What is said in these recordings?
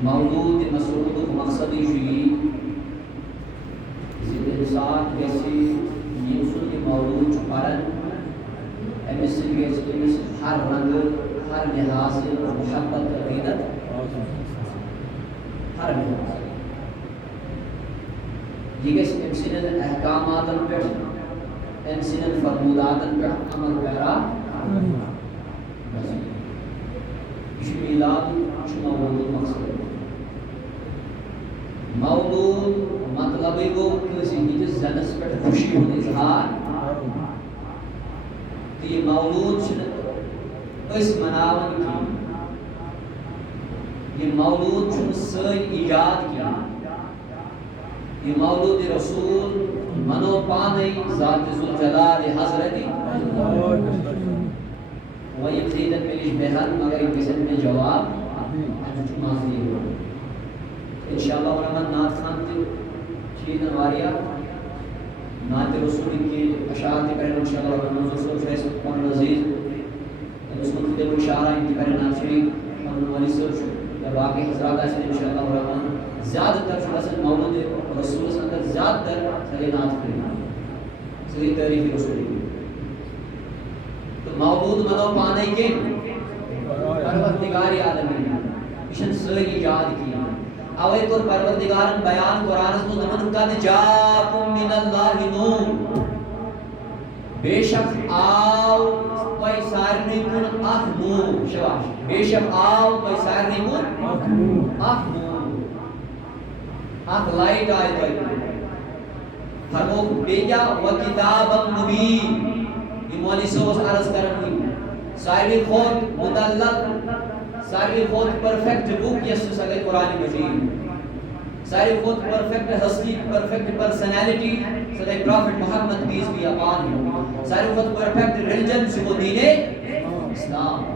मौलूद मसरूद मकसद शुई इंसान वैसे यूसुफ के मौलूद परन एमिस हर रंग हर लिहाज से मोहब्बत अकीदत हर लिहाज ये एमसिन अहकामातन पे एमसिन फरमूदातन पे अमल पैरा मिलाद मौलूद मकसद मौलूद मतलब गो कि जनस पे खुशी हूं इजहार तो ये मौलूद इस मनावन की ये मौलूद सही ईजाद किया ये मौलूद रसूल मनो पाने ज़ात ज़ुल जलाल हज़रत वही ज़ीदत मिली बेहद मगर किसी में जवाब माफी हो इंशाअल्लाह रहमान नात खान की चीज़ वारिया नात रसूल की अशार के पहले इंशाअल्लाह रहमान रसूल फैस कौन अजीज उसको खुदे मुशारा इनकी पहले नात शरीफ और वाली सब या बाकी हज़रात ऐसे इंशाअल्लाह रहमान ज़्यादातर फजल मौलूद रसूल से अंदर ज़्यादातर सही नात करें सही तारीफ़ रसूल तो मौलूद मनो पाने के परवरदिगार आलमीन मिशन सही याद किया अवे तो परवरदिगारन बयान कुरान में नमन कद जाकुम मिनल्लाहि नूर बेशक आओ कोई सारने कुन अख नूर शाबाश बेशक आओ कोई सारने कुन अख नूर अख लाइट आए तो फरमो बेजा व किताबम मुबीन ये मौली सोस अर्ज करन हुई सारी खोद मुतल्लक सारी खोद परफेक्ट बुक यस सगे कुरान मजीद सारी खोद परफेक्ट हस्ती परफेक्ट पर्सनालिटी सगे prophet Muhammad peace be upon him सारी खोद परफेक्ट रिलीजन सुबो दीने इस्लाम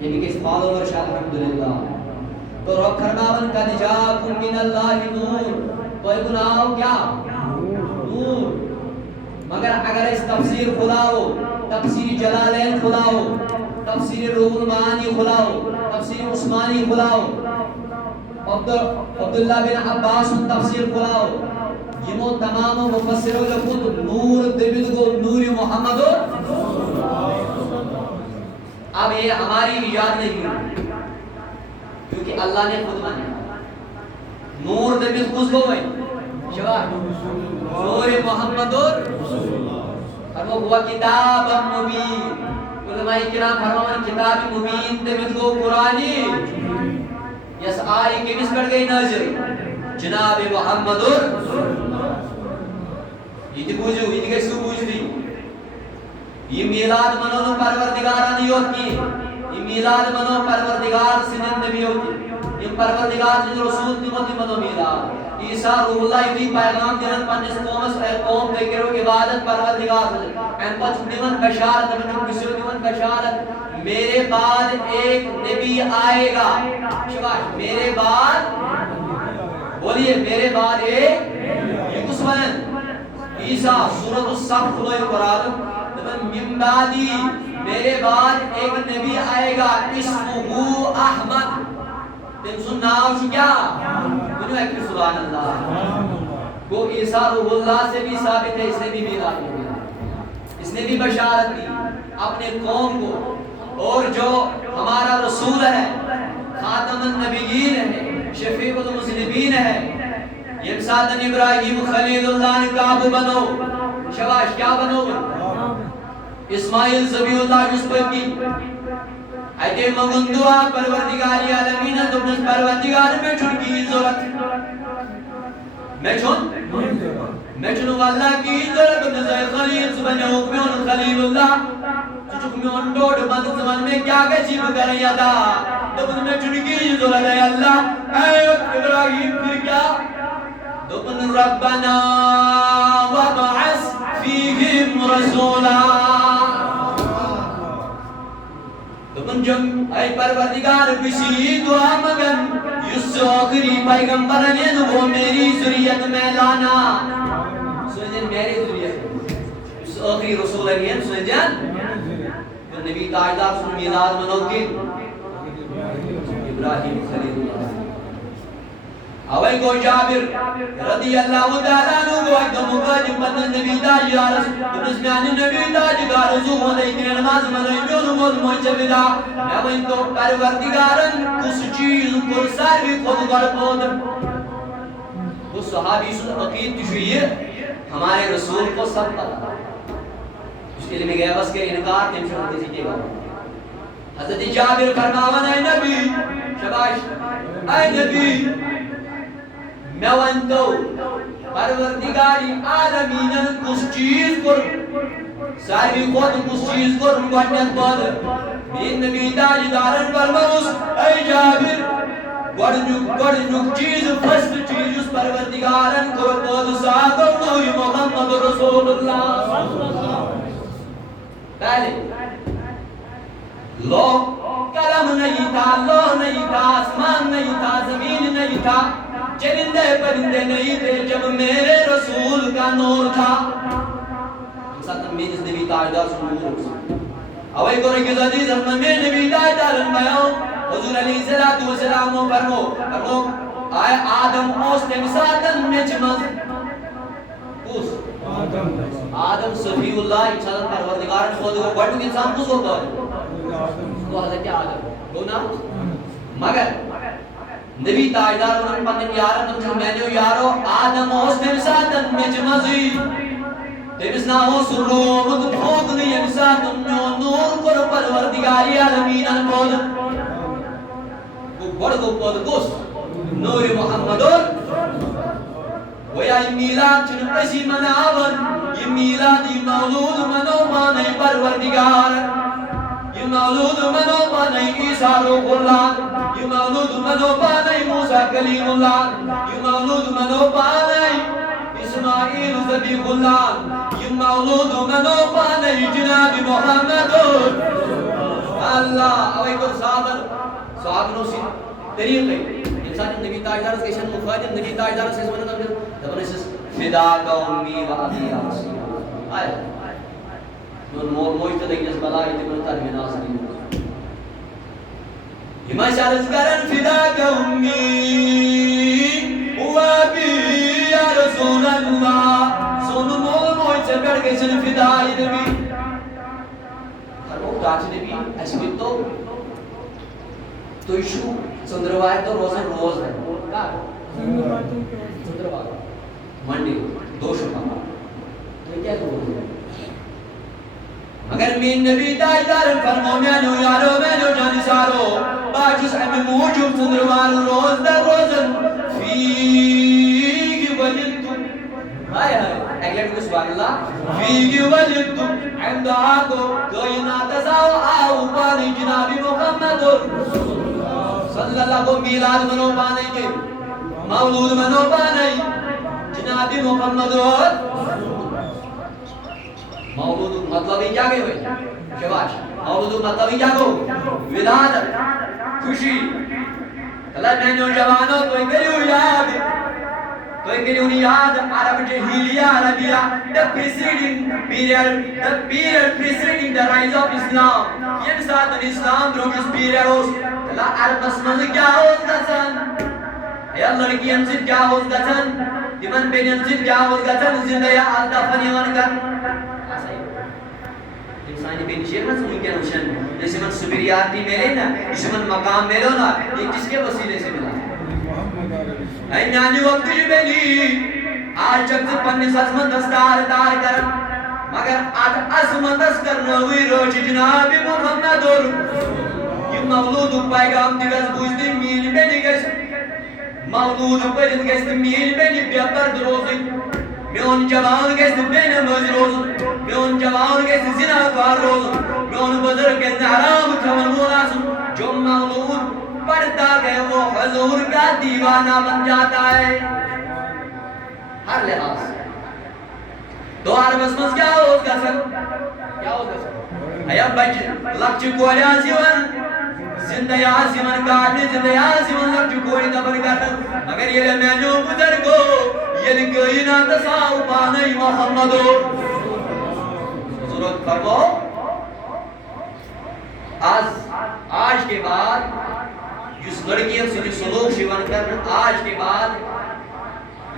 यानी कि फॉलोअर शाह अल्हम्दुलिल्लाह तो रब फरमावन कद जाकुम मिनल्लाहि नूर कोई गुनाह क्या नूर मगर अगर इस तफसीर खुलाओ तफसीर जलालैन खुलाओ तफसीर रूहुल मानी खुलाओ तफसीर उस्मानी खुलाओ अब्दुल्लाह बिन अब्बास तफसीर खुलाओ यमो तमाम मुफस्सिरों ने खुद नूर दिबिल को नूर मोहम्मद अब ये हमारी इजाद नहीं हुई क्योंकि अल्लाह ने खुद माना नूर दिबिल खुद को है जवाब नूर मोहम्मद और वो हुआ किताब मुबीन उलमाए किराम फरमान किताब मुबीन ते को कुरानी यस आई के किस पर गई नजर जनाब मुहम्मदुर ये बुझो ये के सु बुझदी ये मिलाद मनो परवरदिगार ने योत की ये मिलाद मनो परवरदिगार सिनन नबी होती ये परवरदिगार जो रसूल निमत मनो मिलाद ईसा रूहुल्लाह यदि पैगाम देन पन्निस कौमस ए कौम दे करो इबादत परवरदिगार एन पछ निमन बशारत बन किसी निमन बशारत मेरे बाद एक नबी आएगा शाबाश मेरे बाद बोलिए मेरे बाद एक युसवन ईसा सूरत अस-सफ खुलो कुरान तब मिम्बादी मेरे बाद एक नबी आएगा इस्मुहु अहमद तेम सुन नाम छु क्या दुनिया की सुभान अल्लाह को ईसा रूहुल्लाह से भी साबित है इसने भी मीलाद किया इसने भी बशारत दी अपने कौम को और जो हमारा रसूल है खातमुन नबिय्यीन है शफीउल मुज़निबीन है ये सादन इब्राहिम खलीलुल्लाह ने काबू बनो शबाश क्या बनो इस्माइल ज़बीउल्लाह युसुफ की अते मंगुन दुआ परवरदिगार आलमीन तो परवरदिगार में छुड़की जरूरत मैं छुन अल्लाह की जरूरत नज़र खलील सुबह हुक्म खलीलुल्लाह चुक में अंडोड बंद जमान में क्या के जीव कर यादा तो मैं छुड़की जरूरत है अल्लाह ऐ इब्राहिम फिर क्या दोपन रब्बना वबअस फीहिम रसूला दोपन जम ऐ परवरदिगार बिशी दुआ मगन युस आखिरी पैगंबर ने वो मेरी ज़ुरियत में लाना सुनजन मेरी ज़ुरियत युस आखिरी रसूल ने सुनजन तो नबी ताजदार सुन मिलाद मनोगे इब्राहिम खलीलुल्लाह अवै को जाबिर रदियल्लाहु ताला नु को एकदम मुकाजिम बन नबी ताजदार दुनिया नबी ताजदार जुमो दे नमाज मनई जो मोल मोचबिदा मैं वही तो परवरदिगारन कुछ चीज को सारी खुद कर पोद वो सहाबी सुन अकीद जुए हमारे रसूल को सब पता उसके लिए गया बस के इनकार तेम शब्द सीखेगा हजरत जाबिर फरमावन है नबी शाबाश ऐ नबी मैं वंतो परवरदिगारी आलमीन कुछ चीज कर सारी खुद कुछ चीज कर गडन बाद बीन नबी ताजदारन फरमाउस ऐ जाबिर गडनुक चीज फर्स्ट चीज उस परवरदिगारन को बाद साथ नूर मोहम्मद रसूलुल्लाह पहले लो कलम नहीं था लो नहीं था आसमान नहीं था जमीन नहीं था चरिंदे परिंदे नहीं थे जब मेरे रसूल का नूर था सतम में इस नबी ताजदार सुनूर अवै कोरे के अजीज हम में नबी ताजदार बयां हुजूर अलैहिस्सलातु वस्सलाम फरमो आय आदम ओस ते मिसादन में जमज उस आदम सफीउल्लाह इंसान परवरदिगार ने खुद को बड़ इंसान को होता है तो हजरत आदम होना मगर नबी ताजदार ने पन्ने यार तुम मैंने यारो आदम ओस ते मिसादन में जमजी तेबिस ना हो सुरो मुद भोग नहीं मिसादन में नूर को परवरदिगार आलमीन ने बोल वो बड़ को बोल गोस नूर मोहम्मद वया मिलाद चुन प्रसी मनावन ये मिलाद ये मौलूद मनो माने परवरदिगार ये मौलूद मनो माने ईसा रूहुल्लाह ये मौलूद मनो माने मूसा कलीमुल्लाह ये मौलूद मनो माने इस्माईल ज़बीहुल्लाह ये मौलूद मनो माने जनाब मोहम्मद अल्लाह अवे को साबर नो सी तरीके इंसान नबी ताजदार के शन मुखादिम नबी ताजदार से सुनना दबरस फिदा का उम्मी व अबी आसी आय तो मोर मोइते देस बलाई ते तरमीनास नहीं हिमा शारज करन फिदा का उम्मी व अबी या रसूल अल्लाह सुन मोर मोइते बैठ के शन फिदा नबी हर वो ताज नबी असबी तो इशू चंद्रवार तो रोज है का चंद्रवार मंडे दो शुक्रवार तो क्या रोज है मगर मीन नबी ताजदार फरमो मैंने यारो मैंने जानी सारो बाजिस हमें मौजूद चंद्रवार रोज द रोजन फीग वलिदतु हाय हाय अगले को सुभान अल्लाह फीग वलिदतु अंदाको कायनात जाओ आओ पानी जनाबी मोहम्मद सल्लल्लाहु मिलाद मनो पाने के मौलूद मनो पाने जनाबी मोहम्मद मौलूद मतलब ही क्या गए शाबाश मौलूद मतलब ही क्या गो विदात खुशी कल मैंने जवानों तो करियो याद तो करियो याद अरब जहीलिया Arabia the preceding period preceding the rise of Islam ये साथ Islam through this period ला अरबस मज क्या होस गसन या लड़कियन से क्या होस गसन दिमन बेनन से क्या होस गसन जिंदा या दफन यवन कर इंसानी बेन शेर ना सुन के रोशन जैसे मन सुपीरियरिटी मिले ना जैसे मन मकाम मिलो ना ये किसके वसीले से मिला है नानी वक्त जी बेनी आज जब से पन्ने ससमन दस्तार दार कर मगर आज असमन दस करना हुई रोज जनाब मोहम्मद और ये मौलूद पैगाम दिवस बुझदी मीन बेनी गस मौलूद परिंद गस मीन बेनी बेपर रोज़ मेन जवान गस बेन मज रोज़ मेन जवान गस जिना कार रोज़ मेन बुजुर्ग गस हराम खवन बोलासु जो मौलूद पढ़ता है वो हुजूर का दीवाना बन जाता है हर लिहाज तो अरबस मज क्या होगा सर क्या होगा सर अया बच लक्ष्य कोरिया जीवन जिंदा या जीवन काटने जिंदा या जीवन लक्ष्य कोरी दबर काटन मगर ये मैंने बुजुर्गो ये कोई ना तसाउ पाने मोहम्मदो जरूरत फरमाओ आज के बाद जिस लड़कियों से सलूक शिवन करना आज के बाद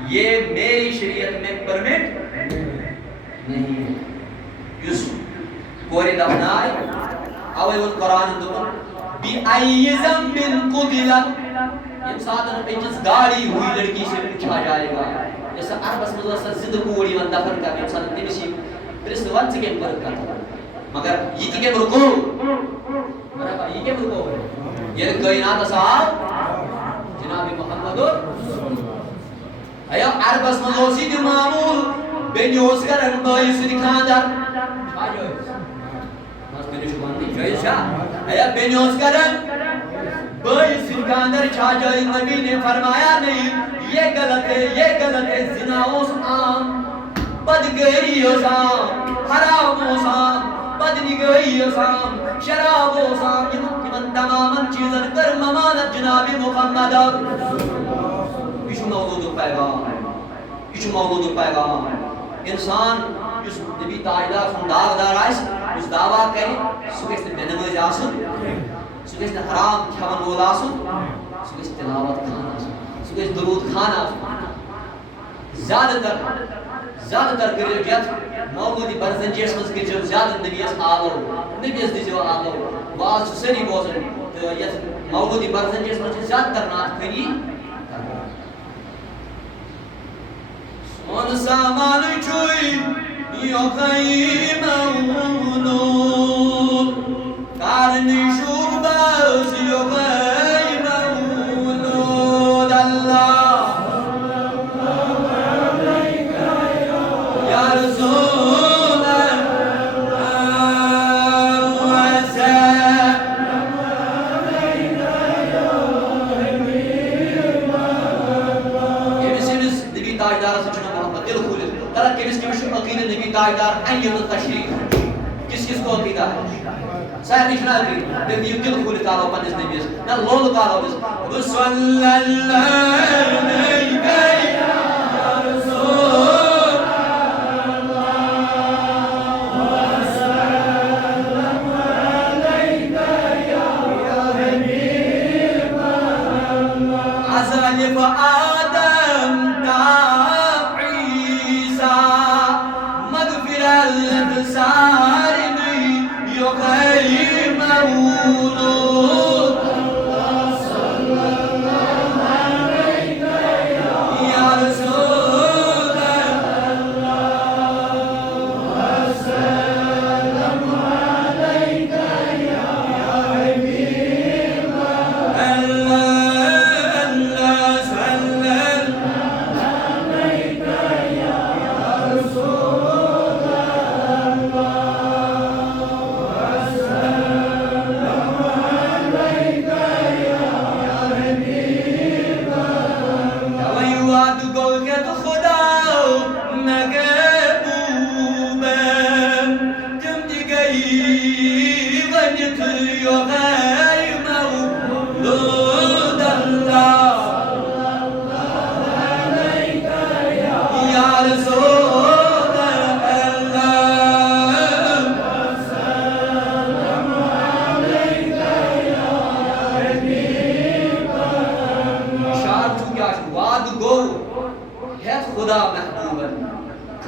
ये मेरी शरीयत में परमिट नहीं है युस कोरी दफनाय अवे उन कुरान दुबन बि आई ज़म्बिन कुदिला इन साधन पे जिस गाड़ी हुई लड़की से पूछा जाएगा जैसा अरबस में जैसा जिद कोरी वन दफन का इंसान तिमिसी प्रश्न वन से के पर का मगर ये के बुरको बराबर ये के बुरको ये कायनात साहब जनाब मोहम्मद अया अरबस में लोसी द मामूल बेन्योस करन बायस दिखांदर आजोस मस्त ने जुबान नहीं जैसा अया बेन्योस करन बायस दिखांदर छाजोय नबी ने फरमाया नहीं ये गलत है जिना उस आम बदगरी ओसाम हराम ओसाम बदनिगरी ओसाम शराब ओसाम ये तमाम चीजन कर ममानत जनाब मुहम्मद इस मौजूद पैगाम इंसान जिस नबी ताजदार सुन दागदार आइस उस दावा करे सुगेस बेनमज आसुन सुगेस हराम खवन बोल आसुन सुगेस तिलावत खान आसुन सुगेस दुरूद खान आसुन ज्यादातर करियो जत मौलूदी बरजंजेस मज के जो ज्यादा नबीस आलो नबीस दिजो आलो वाज सरी बोजन तो यत मौलूदी बरजंजेस मज ज्यादातर नात करी on zaman çuy yokaymaunun karni şubaz yokaymaunun Allah ya ताजदार अय्यद तशरीफ किस को अकीदा है साहब निशना की दिल दिल खुल तालो पनिस नबीस ना लोल कालो दिस सल्लल्लाहु अलैहि या रसूल अल्लाह सल्लल्लाहु अलैहि या हबीब अल्लाह अज़ल आदम ता सारनी योगैमऊलूद अल्लाह सल्लल्लाहु अलैहि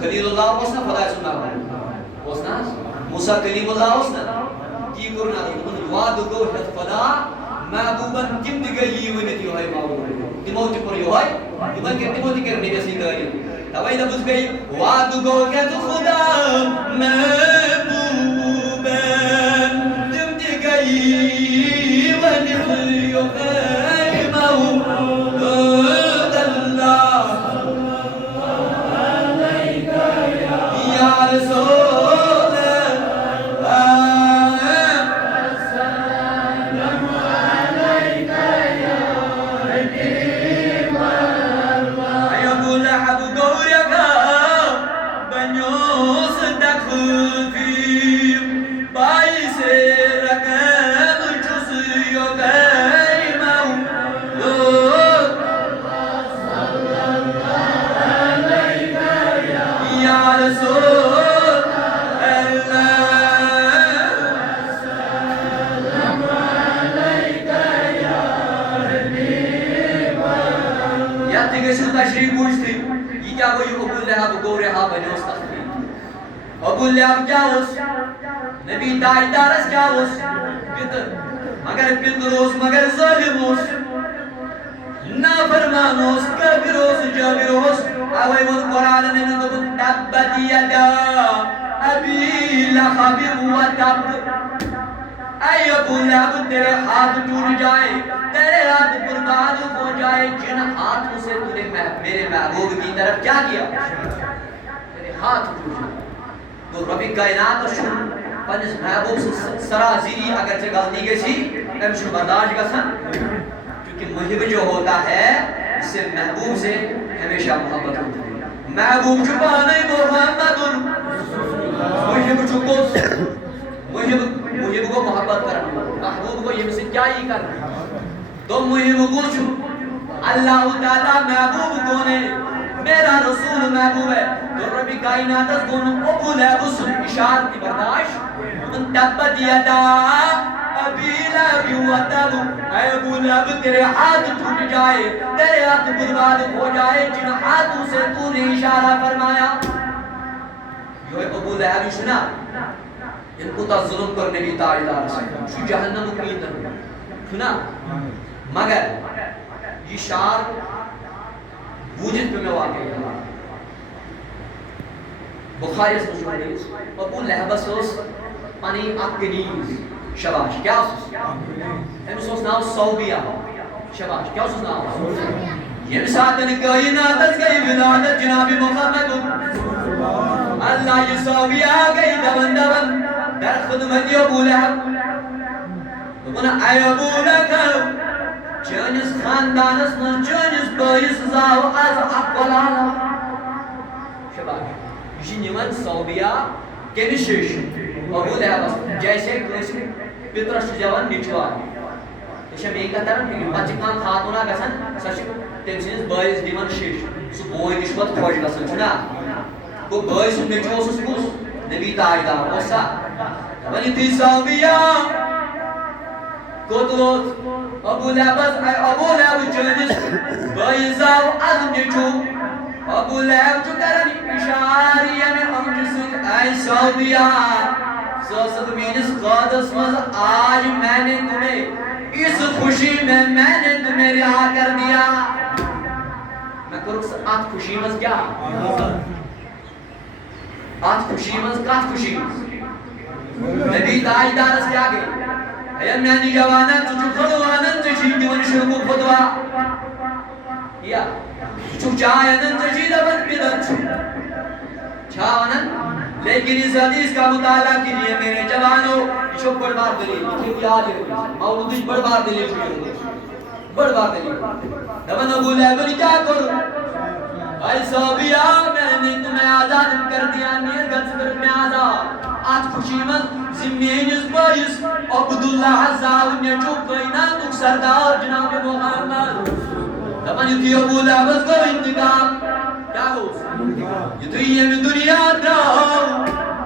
खलीलुल्लाह उसना खुदा सुना उसना मूसा कलीमुल्लाह उसना की करना तो वाद गो है खुदा महबूबन किम दिगई वनित यो है मावूब तिमोथी पर यो है तिमन के तिमोथी के ने सी गई तबै द बुझ गई वाद गो के तो खुदा महबूबन किम दिगई वनित यो है मावूब अबू लहब क्या उस नबी ताजदारस क्या उस पितर मगर पितर उस मगर जालिम उस नाफरमान उस काफिर उस जाबिर उस अवै वो कुरान ने तो तब्बत यदा अबी लहब व तब ऐ अबू लहब तेरे हाथ टूट जाए तेरे हाथ बर्बाद हो जाए जिन हाथों से तूने मेरे महबूब की तरफ क्या किया तेरे हाथ टूट जाए तो रबी कायनात पन्निस महबूब सराजीरी अगर से गलती गई अम्स बर्दाश्त गसन क्योंकि मुहिब जो होता है इससे महबूब से हमेशा मोहब्बत होती है महबूब जुबान मोहम्मदुन मुहिब को मुहिब को मोहब्बत करना महबूब को ये से क्या ही करना तो मुहिब को अल्लाह ताला महबूब कौन है मेरा रसूल महबूब है तो रबी कायनात दोनों अबू लहब उस इशार की बर्दाश्त उन तब्बत यदा अबी लहब व तब ऐ अबू लहब तेरे हाथ टूट जाए तेरे हाथ बर्बाद हो जाए जिन हाथों से तूने इशारा फरमाया यो अबू लहब सुना इनको ता जुल्म करने की तारीदार से शु जहन्नम की सुना मगर ये शार बूझित पे वाक़ई बुखारी मुस्लिम अबू लहब सोस पानी अकनीज शबाश क्या सोस नाम सौबिया शबाश क्या सोस नाम ये सादन कायनात गई विलादत जनाब मोहम्मद अल्लाह ये सौबिया गई दबन दबन दर खिदमत अबू लहब तो आय अबू लहब चनिस खानदानस मन चनिस बाइस जाव आज अकलाला शबाश ये निमन सौबिया केमिशेश अबू लहब जैसे कोस पितरस जवान निचवा इसे में कतर बच्चे का खातुना गसन सच तेमसिस बाइस दिमन शेष सु बोय निस्बत खोज गसन छना को बाइस निचो सु नबी ताजदार ओसा वनी ती सौबिया कोतलोस अबू लहब चनिस बाइस जाव आज निचो अबू लहब जो करन इशारिया में अमजस ऐ सौबिया सोसत मेनिस कादस मज आज मैंने तुम्हें इस खुशी में मैंने तुम्हें रिहा कर दिया मैं करूँ आज खुशी मज क्या आज खुशी मज का खुशी नबी ताजदार से आगे अयम नानी जवाना तुझ खलवानन तुझी दिवन शुरू खुदवा या तुझ जायनन तुझी दबन बिदत छावनन लेकिन इस हदीस का मुताला कीजिए मेरे जवानों इसको बड़ बात दलील लिखी याद है मौलूद बड़ बात दलील बड़ बात दलील दबन अबू लहब ने क्या करो भाई सौबिया मैंने तुम्हें आजाद कर दिया निर्गत कर में आजाद आज खुशी में जिम्मेनिस बाइस अब्दुल्लाह अज़ाव ने जो कहना तू सरदार जनाब मोहम्मद दबन ये अबू लहब को इंतकाम क्या हो ये तो ये में दुनिया ड्राओ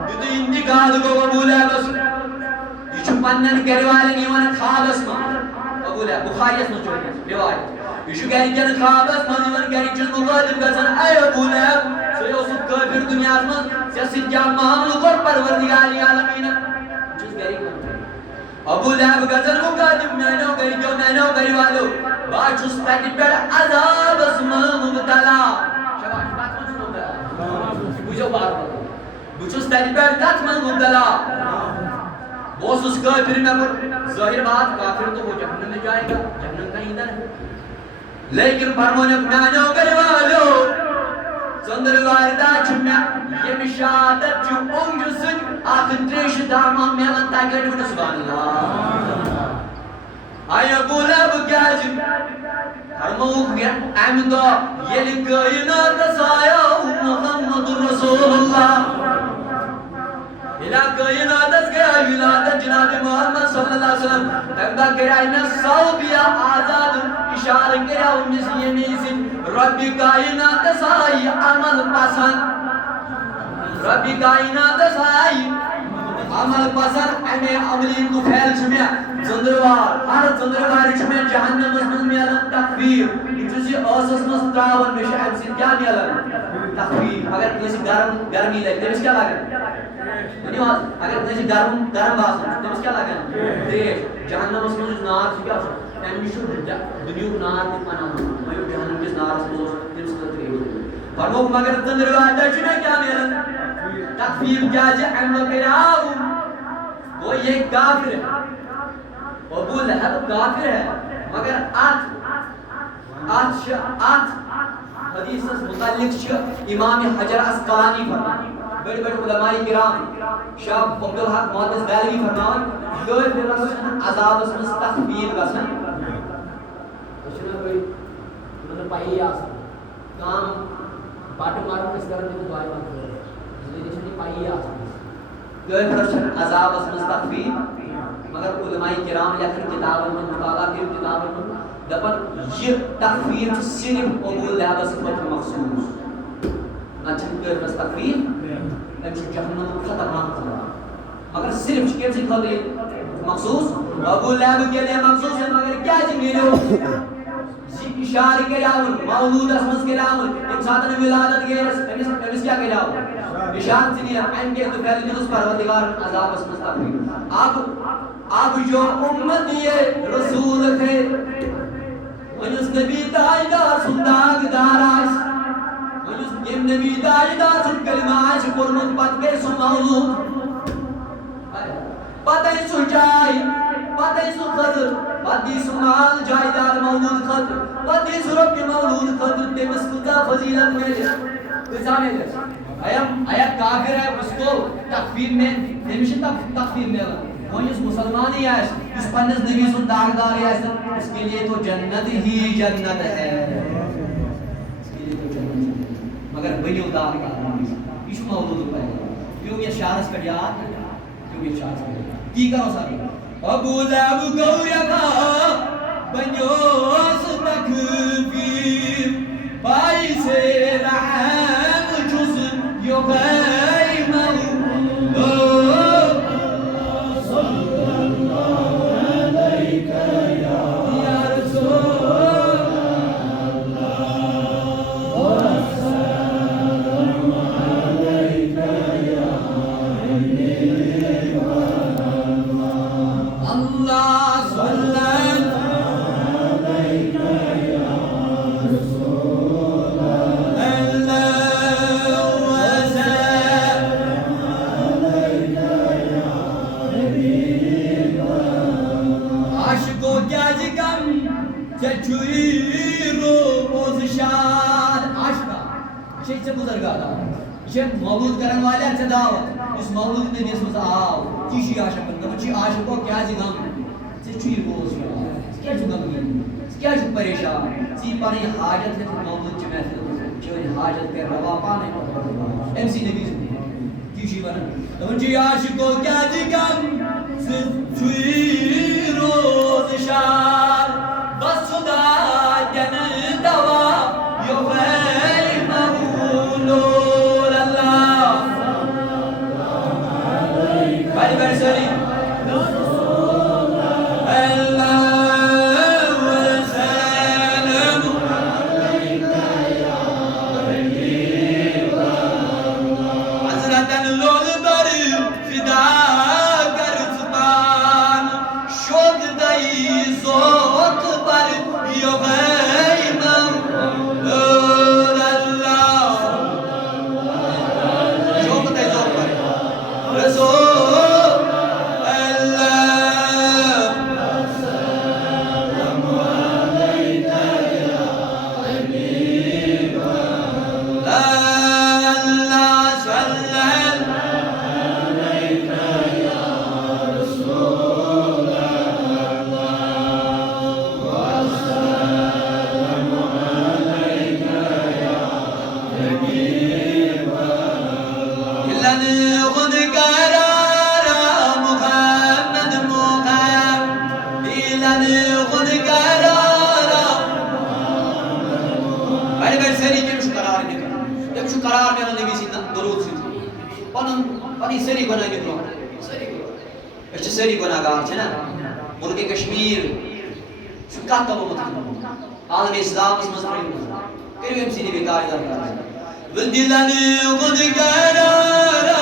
ये तो इंतकाल को अबू लहब ये जो पन्नन करवाले नहीं वन खालस में अबू लहब बुखारी में जो रिवायत Şu gerçekten kâbes manıvan gerçekten mukadim gazan ay Ebu Leheb. Soyosuk kafir dünyasımız siyaset camianı kor parvardigari alamine. Çiz gerçekten. Ebu Leheb gazan mukadim meno gari valo. Baçus takip per azab asmanı mubtala. Şabaş batman mubtala. Bujo bağırma. Buçus takip per katman mubtala. वो उस काफिर में पर जाहिर बात काफिर तो वो जहन्नम में जाएगा जहन्नम का ईंधन है लेकिन फरमाने ज्ञानो करवालो चंद्रवारदा छुम्या ये मिशादत जो उंग सुन आखिर त्रेश दामा मेलन ताकत उन सुभान अल्लाह आया बोला बुकाज फरमो अमदो ये कायनात साया मुहम्मद रसूलुल्लाह इला कायनात के विलादत जनाब मोहम्मद सल्लल्लाहु अलैहि वसल्लम तबदा कराइना सौबिया आजाद इशारा करा उन्नीस यमीसिन रब्बी कायनात साई अमल पसंद रब्बी कायनात साई अमल पसंद हमें अमली को फैल छुमिया चंद्रवार हर चंद्रवार छुमिया जहन्नम में मिलन तकबीर जुसी औसस मस्त्रावन में शायद से क्या मिलन तकबीर अगर किसी गर्मी लगे तो क्या लगे धन्यवाद अगर किसी गरम बात तो क्या लगे देश जहन्नम में जो नार क्या एमिशु दुनिया नार में मना मैं जहन्नम के नार से दिल से तरीब फरमो मगर चंद्रवार दर्श में क्या मिलन तकबीर क्या जे अमल कराओ वो ये काफिर है अबू लहब काफिर है मगर आठ हदीस मुतालिक इमाम हजर अस्कलानी फरमाते बड़े बड़े उलमाए किराम शाह अब्दुल हक मुहद्दिस गालिबी फरमान लोग फिरसन अजाब में तखफीफ गसन उसने कोई मतलब पाई आस काम बाट मारो इस तरह की दुआ मत करो इसलिए इसने पाई आस लोग फिरसन अजाब में तखफीफ मगर उलमाए किराम लिखन किताबों में मुताला की किताबों में दपन ये तखफीफ सिर्फ अबू लहब से मखसूस ना चंकर बस तकरीर लेकिन जहन्नम खतरनाक है मगर सिर्फ कैसे खतरे मखसूस अबू लहब के लिए मखसूस है मगर क्या जी मेरे जी इशारे के लाउन मौलूद असमस के लाउन इंसान ने विलादत के एमिस क्या के लाउन निशान से नहीं आइन के तो पहले उस परवरदिगार अजाब असमस तकरीर अब जो उम्मत ये रसूल थे उस नबी ताईदार सुंदागदार ये नबी दाईदार सुन कलमाश कुरमुत पत के सु मौलूद पत है सु जाय पत है सु खदर पत है सु माल जायदार मौलूद खदर पत है सु रब मौलूद खदर तेमस कुदा फजीलत में किसाने आया काफिर है उसको तकफीर में हमेशा तकफीर में वो इस मुसलमान ही है इस पन्नस नबी सुन दागदार है इसके लिए तो जन्नत ही जन्नत है मगर बनियो दार का इस मौजूद पे क्यों ये शारस कर याद क्यों ये शारस की करो सारी अबू लहब गौरिया का बनियो तकबीर पाई से रहम जुस यो गई मौला सल्लल्लाहु अलैका या मौलूद करने वाले अच्छा दावत इस मौलूद में इस मजा आओ चीशी आशा करना बच्ची आशा को क्या जिगम से चुई रोज क्या जुगम क्या जुग परेशान सी पर हाजत है मौलूद में जो हाजत के रवा पाने एमसी नबी चीशी बना तो बच्ची आशा को क्या जिगम से चुई रोज शार बस खुदा जन दवा यो Anniversary. Allah wa salam dilani khud karara ben seri kim şu kararı ne kadar şu karar meran nebi sin durud sin pani seri guna ke bro seri seri gunagar છે ને મુલ્કે Kashmir şu katta bu alem İslam mısmazın kırıyorum seni bir tarihler ve dilani khud karara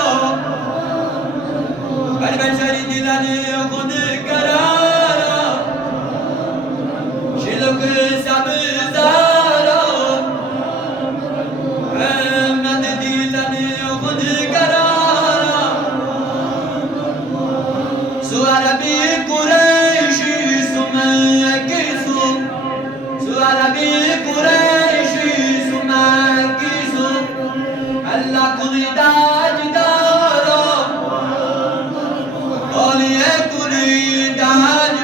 ben seri dilani khud karara şilok sabzara men dilani khud karara su arabi kureyşi sumakisu su arabi kureyşi sumakisu Allah kunidaj dara oliye kunidaj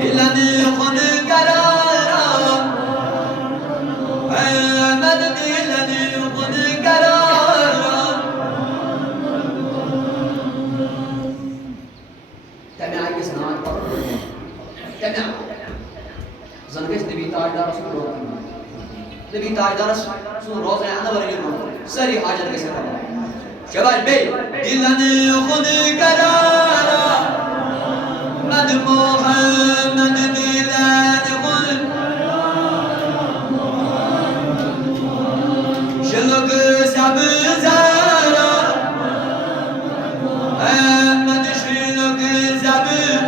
dilani khud karara med dilani khud karara tabi aage sanat par tabi zangesh nebi tajdar rasul nebi tajdar rasul roza anwar ne sari hajar ke sabab shabash bey dilani khud karara mad muhammad dilani khud shilok sabzara ahmad shilok sabzara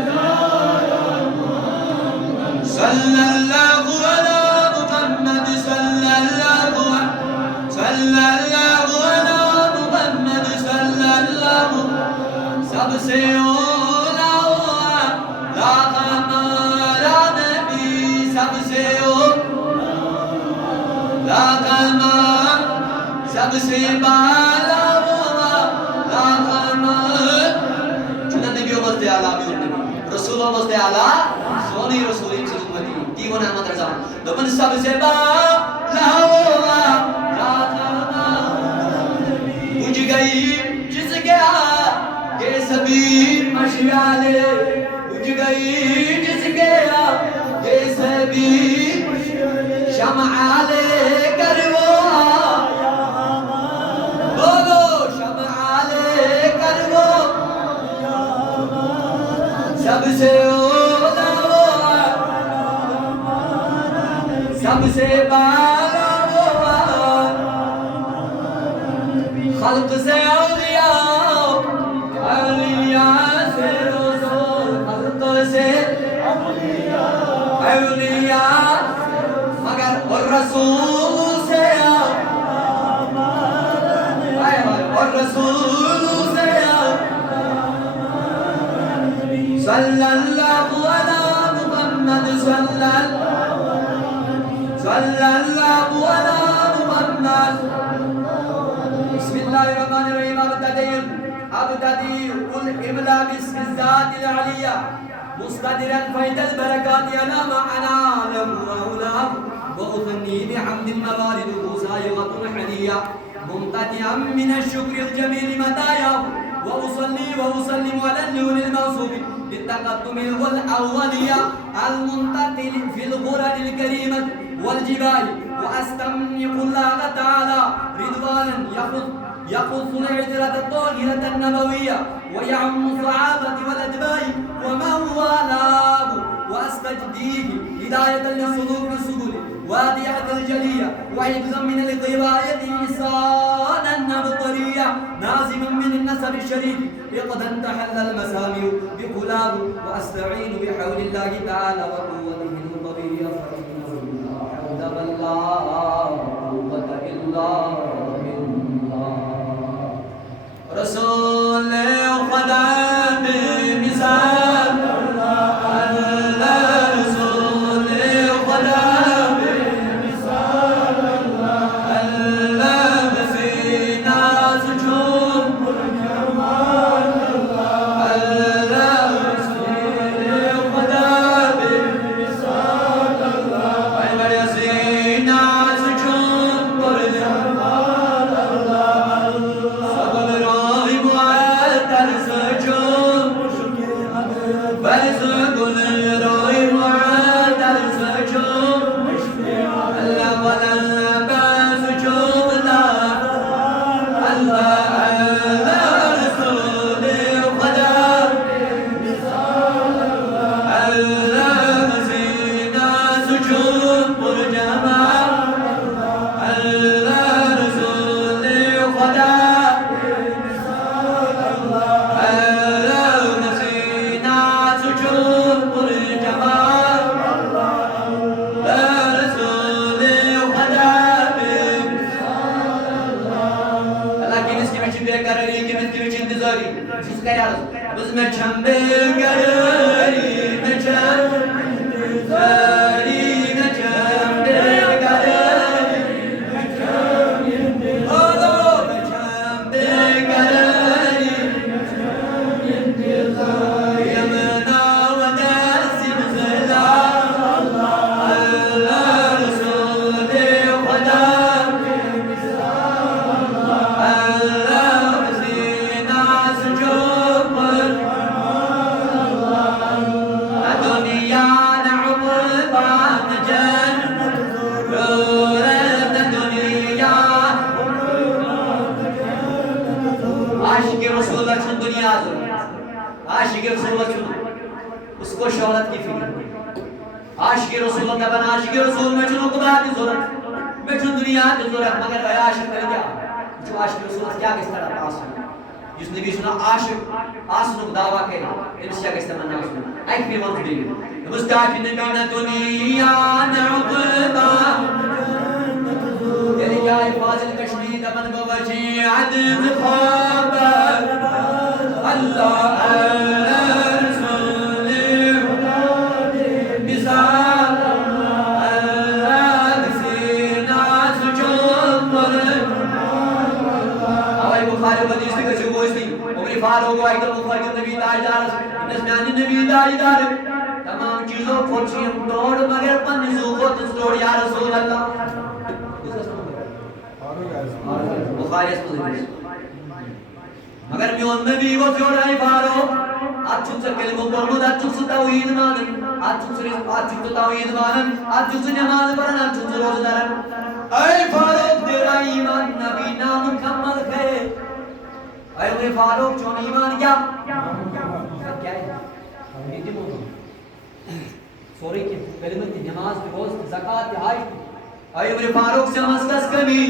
sallallahu ala muhammad sallallahu ala muhammad sallallahu sabse ola la kamara nabi sabse la kamar sabse bala la kamar cuna nabi omazde ala bi rasul omazde ala soni rasulim se ummati diwan ahmad raza doban sabse bala la kamar buj gayi jis gaya ye sabhi mashiyale buj gayi jis gaya ye sabhi शमआले करवो बोलो शमआले करवो सबसे ओला वो सबसे बाला वो खल्क से औलिया औलिया से रसूल खल्क से औलिया मगर और रसूल से और रसूल से सल्लल्लाहु अला मुहम्मद सल्लल्लाहु अला मुहम्मद बिस्मिल्लाहिर्रहमानिर्रहीम अब्तदी الإملا باسم الذات العلية مصدرا فيد البركات على ما أنا أعلم وأولاه وأغني بحمد الموارد سائغة حنية ممتنعا من الشكر الجميل مداياه وأصلي وأسلم على النور الموصوف بالتقدم والأولية المنتقل في الغرر الكريمة والجبال وأستملك الله تعالى رضوانا يخص العذرة الطاهرة النبوية ويعم الصحابة والأتباع ومن والاه وأستجديه هداية للسلوك بالسبل وادية الجلية وحفظا من الغواية إحسانا نبطرية نازما من النسب الشريف إقدا تحل المسامع بقلاب وأستعين بحول الله تعالى وقوته القوية فإنه لا حول ولا قوة إلا بالله رسول خدام مثال उसको शोहरत की फिक्र आशिक रसूल दबन आशिक रसूल में चुनो खुदा की जरूरत में चुन दुनिया की जरूरत मगर भाई आशिक कर क्या जो आशिक रसूल क्या किस तरह पास जिस नबी सुना आशिक आसनु दावा के इस क्या किस तरह ना आई फिर वन दी मुस्ताफी नबी ना दुनिया नअबदा ये क्या फाजिल कश्मीर दबन बवजी अदम खबर अल्लाह फारो को एकदम ऊपर के नबी ताजदार नस्मानी नबी ताजदार तमाम चीजों को चीम तोड़ मगर पन ज़ुको तोड़ या रसूल अल्लाह बुखारी मगर मियोन नबी को जोड़ाई फारो अच्छु से कलमो पढ़ो अच्छु से तौहीद मानन अच्छु से तौहीद मानन अच्छु से नमाज पढ़न अच्छु से रोजा रखन ऐ फारो तेरा ईमान नबी ना मुकम्मल है अरे फारूक जो ईमान क्या क्या है हिंदी बोलो सॉरी कि कलमत की नमाज रोज ज़कात हज अरे फारूक से मस्कस कभी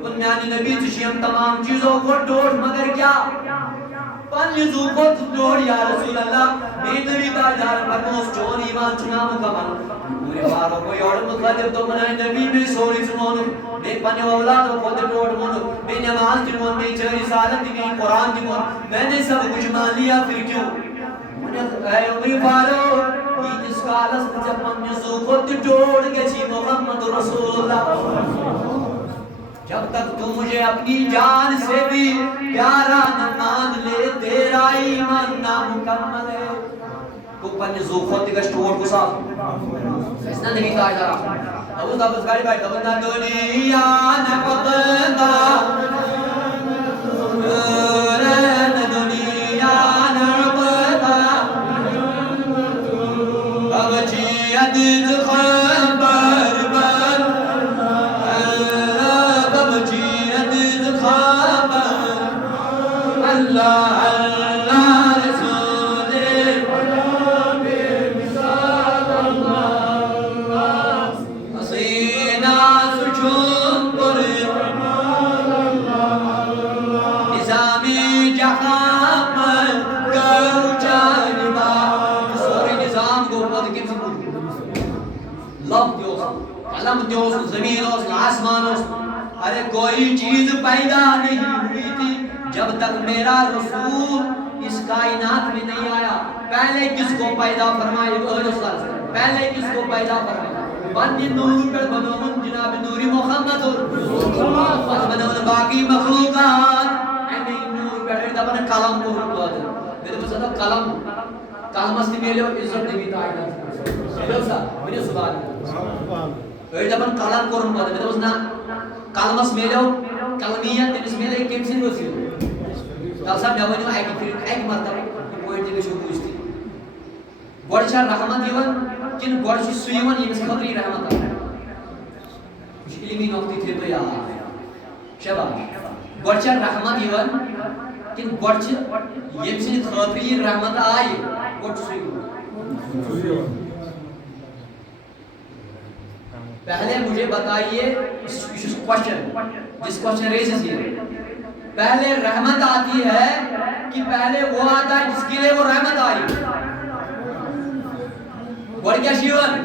बुनियादी नबी तुशियम तमाम चीजों को तोड़ मगर क्या पंजू को तोड़ या रसूल अल्लाह मैं नबी ताजदार पर जोन ईमान चुना मुकम्मल पूरे फारूक को और मुखलिफ तो बनाए नबी में सॉरी सुनो मैं पने औलाद को तोड़ मोनो मैं नमाज की मोन में चरी सालत की कुरान की मोन मैंने सब कुछ मान लिया फिर क्यों मैंने उम्र फारूक ये जिस कालस जब पंजू को तोड़ के छी मोहम्मद रसूलुल्लाह जब तक तू मुझे अपनी जान से भी प्यारा न मान ले तेरा ईमान नामुकम्मल है तो पन्ने ज़ुखोती का स्टोर को साफ इसने नहीं कहा जा रहा अब उस आप गाड़ी बैठ अब ना दुनिया न पता न दुनिया न पता अब जियत खबर बन अब जियत खबर अल्लाह जमीन आसमान अरे कोई चीज पैदा नहीं हुई थी जब तक मेरा रसूल इस कायनात में नहीं आया पहले किसको पैदा फरमाया पहले किसको पैदा फरमाया बन्नी नूर पर बनोन जनाब नूरी मोहम्मद बनोन बाकी मखलूकात एने नूर पर दबन कलम को बोल मेरे पसंद कलम कलमस ने मेले इज्जत देवी ताईला सेलोसा मेरे सुभान दबन कलम कोरन बोल मेरे उसना कलमस मेले कलमियत तेस मेले केम सिन वसिल कल सब नवनी एक मरतबा पोइट के शो पूछती गोड़ रहमत यवन किन गोड़ सु यवन यमिस खत्री रहमत इल्मी नोक्ति थे तो यार शाबाश गोड़ रहमत यवन किन गोड़ यमिस खत्री रहमत आए गोड़ सु पहले मुझे बताइए क्वेश्चन जिस क्वेश्चन रेजेस ये पहले रहमत आती है कि पहले वो आता है जिसके लिए वो रहमत आई और क्या जीवन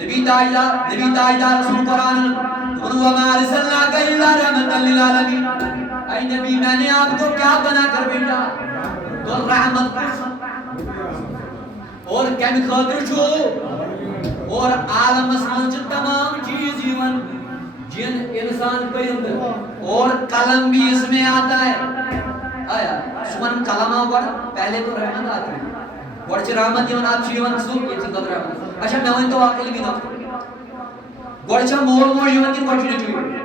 नबी ताजदार रसूल कुरान वमा अरसलनाका इल्ला रहमतल लिल आलमीन ऐ नबी मैंने आपको क्या बनाकर भेजा तो रहमत और क्या खातिर छो और आलम में तमाम चीज जीवन जिन इंसान परिंद और कलम भी इसमें आता है आया सुमन कलमा वर पहले तो रहमत आती है वर रहमत जीवन आप जीवन सु ये कदर रहमत अच्छा मैं तो आकल भी ना वर मोल मोल जीवन की कोशिश नहीं हुई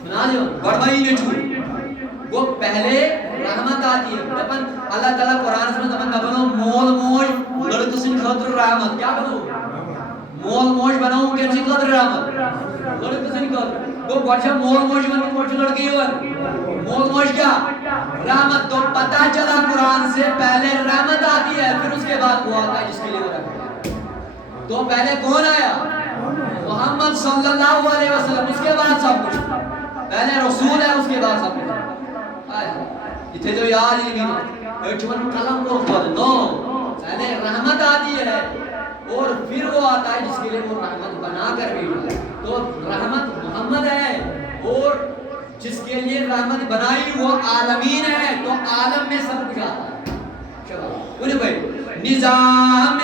सुना जो गड़बड़ी नहीं हुई वो पहले रहमत आती है अपन अल्लाह ताला कुरान में तमन बनो मोल मोल लड़कों से खातिर रहमत क्या बनो मोल मोल बनाऊं के से खातिर रहमत लड़कों से खातिर वो वर्षा मोल मोल बन के वर्ष लड़की बन मोल मोल क्या रहमत तो पता चला कुरान से पहले रहमत आती है फिर उसके बाद वो आता है जिसके लिए वो रखा तो पहले कौन आया मोहम्मद सल्लल्लाहु अलैहि वसल्लम उसके बाद सब कुछ पहले रसूल है उसके बाद सब कुछ इथे जो याद ही नहीं एचवन कलम को खोल नो पहले रहमत आती है और फिर वो आता है जिसके लिए वो रहमत बना कर भेजा तो रहमत मोहम्मद है और जिसके लिए रहमत बनाई वो आलमीन है तो आलम में सब कुछ आता है चलो बोले भाई निजाम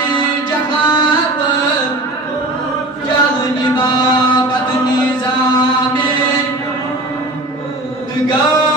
जहां पर जहनिमा बद निजाम दिगा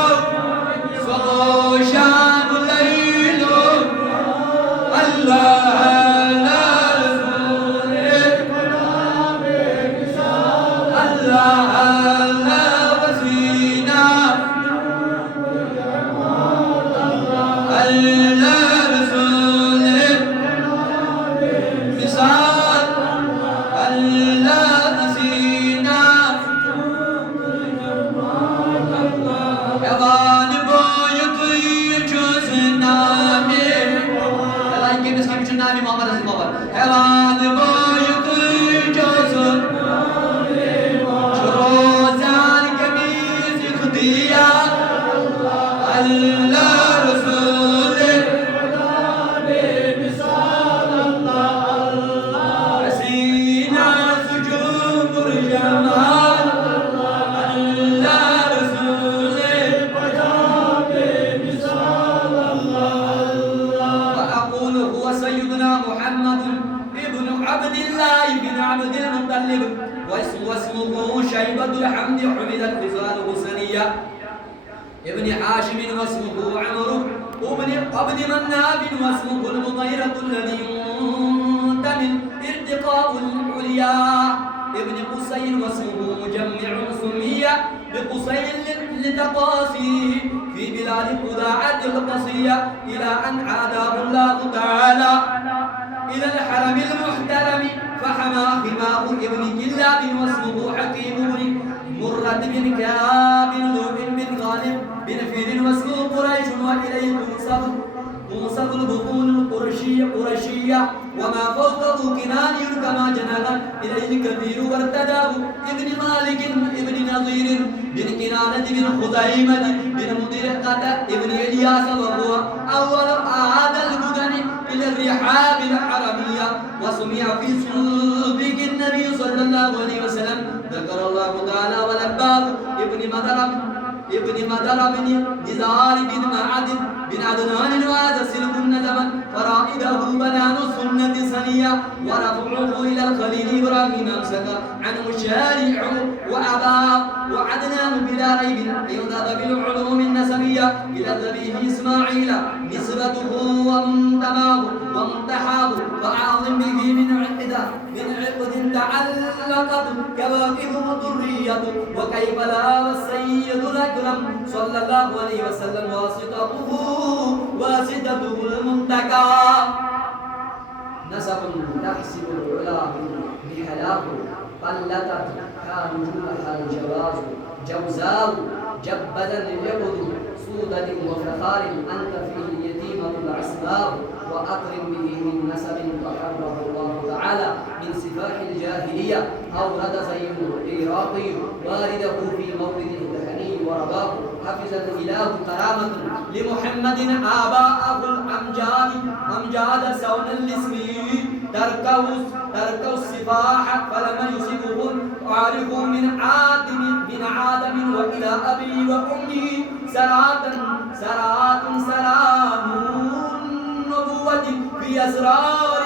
ابن حاشم واسمه عمرو ابن مناف واسمه المغيرة الذي ينتمي ارتقاء العليا ابن قصي واسمه مجمع سمي بقصي لتقاسيه في بلاد خداعة القصية إلى أن عاداه الله تعالى إلى الحرم المحترم فحمى حماه ابن كلاب واسمه حكيم مرة بن كعب بن غالب بن فيل واسمه قريش وإليه تنسب البطون القرشية وما فوقه كناني كما جناه إليه كثير وارتداه ابن مالك ابن نظير بن كنانة بن خزيمة بن مدرقة ابن إلياس وهو أول عاد المدن إلى الرحاب العربية وسمع في صلبك النبي صلى الله عليه وسلم ذكر الله تعالى ولباب ابن مدر بن نزار بن معد بن عدنان وهذا سلك الندم فرائده بنان السنة سنية ورفعه إلى الخليل إبراهيم أمسك عنه الشارع وأبى وعدنان بلا ريب يذهب بالعلوم النسبية إلى الذبيح إسماعيل نسبته ومنتماه ومنتحاه فأعظم به من عقد تعلقت كواكبه الذرية وكيف لا والسيد الأكرم صلى الله عليه وسلم واسطته المنتقى नसबुन तहसिबुल उला बिहलाहु पल्लतत कानुजुहा अलजवाज जवजाउ जब्बदन लियबुदु सूदन वफखार अंत फीहि यतीमतुल अस्बाब وأكرم به من نسب فحرره الله تعالى من سفاح الجاهلية أورد زين العراقي وارده في مولد الدهني ورباه حفظ الإله كرامة لمحمد آباءه الأمجاد أمجاد سون الاسمي تركوا السفاح فلم يصبه عارف من آدم وإلى أبي وأمي سرات سلام في أسرار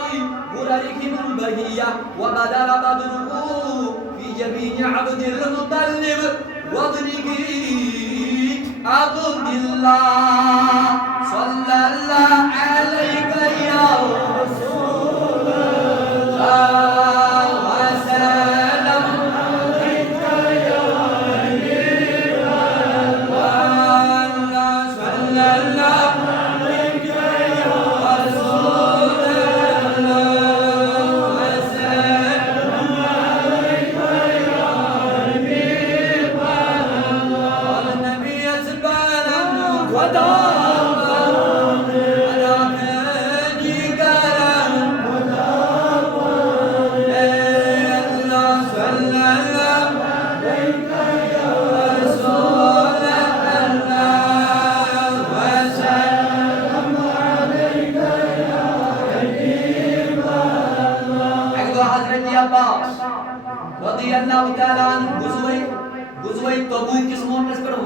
غررهم البهية وبدر بدره في جبين عبد المطلب وابنه عبد الله صلى الله عليك يا رسول الله وسلم عليك يا حبيب الله صلى الله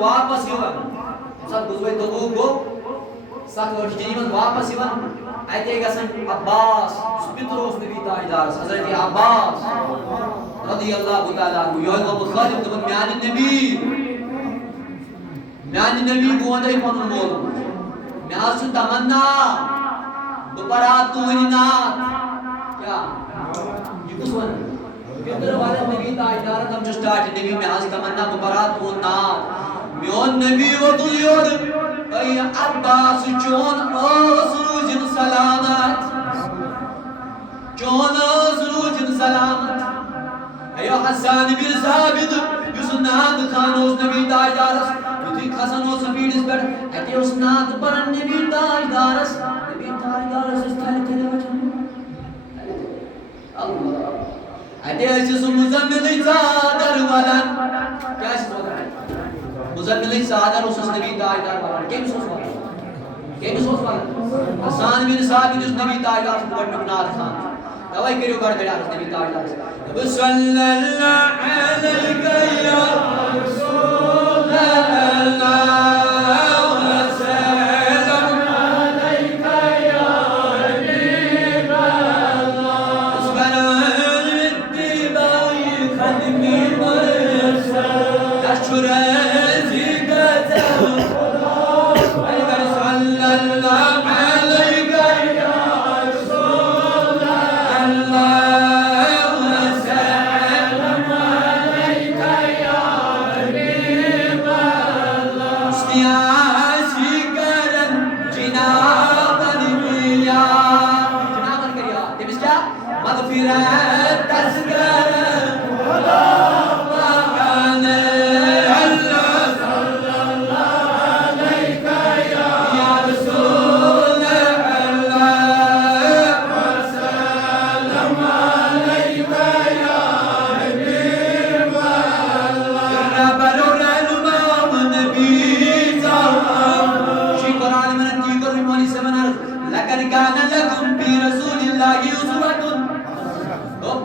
वापस वापस अब्बास पितरोस नबी ताजदार हजरत अब्बास रदियल्लाहु ताआला अन्हु यो बुखारी तो म्यान नबी गोंदे पन मोल म्यास तमन्ना बरात वनिना क्या ये कुछ वन पितर वाले नबी ताजदार हम जो स्टार्ट नबी म्यास तमन्ना बरात वना म्योन नबी वो तो योर ऐ अब्बास चोन असरुजन सलामत चोन असरुजन सलामत अयो हसन बिन साबित युसनाद खानोस नबी ताजदारस युति खसनो सपीडिस पर अते उसनाद पर नबी ताजदारस स्थल तेरे वचन अल्लाह अते जिस मुजम्मिल चादर वालन क्या मुजम्मिल चादर उस नबी ताजदार वालन केम सोच वाला हसन बिन साबित उस नबी ताजदार को नाथ खान दवाई करियो कर बेटा नबी ताजदार सल्लल्लाहु अलैहि या रसूल अल्लाह वसल्लम अलैका या हबीब अल्लाह सुबहान इत्तिबाई खदमी मरसद अशुर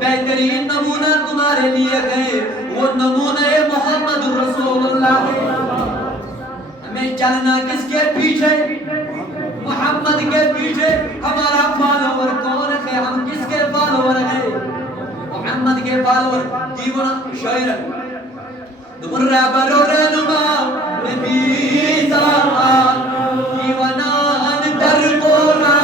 बेहतरीन नमूना तुम्हारे लिए गए वो नमूना मोहम्मद रसूलुल्लाह है। हमें चलना किसके पीछे? मोहम्मद के पीछे। हमारा फॉलोवर कौन है? हम किसके फॉलोवर हैं? मोहम्मद के फॉलोवर। जीवन शायर दुबरा बरोरे नुमा नबी सलाम जीवना अंतर कोरा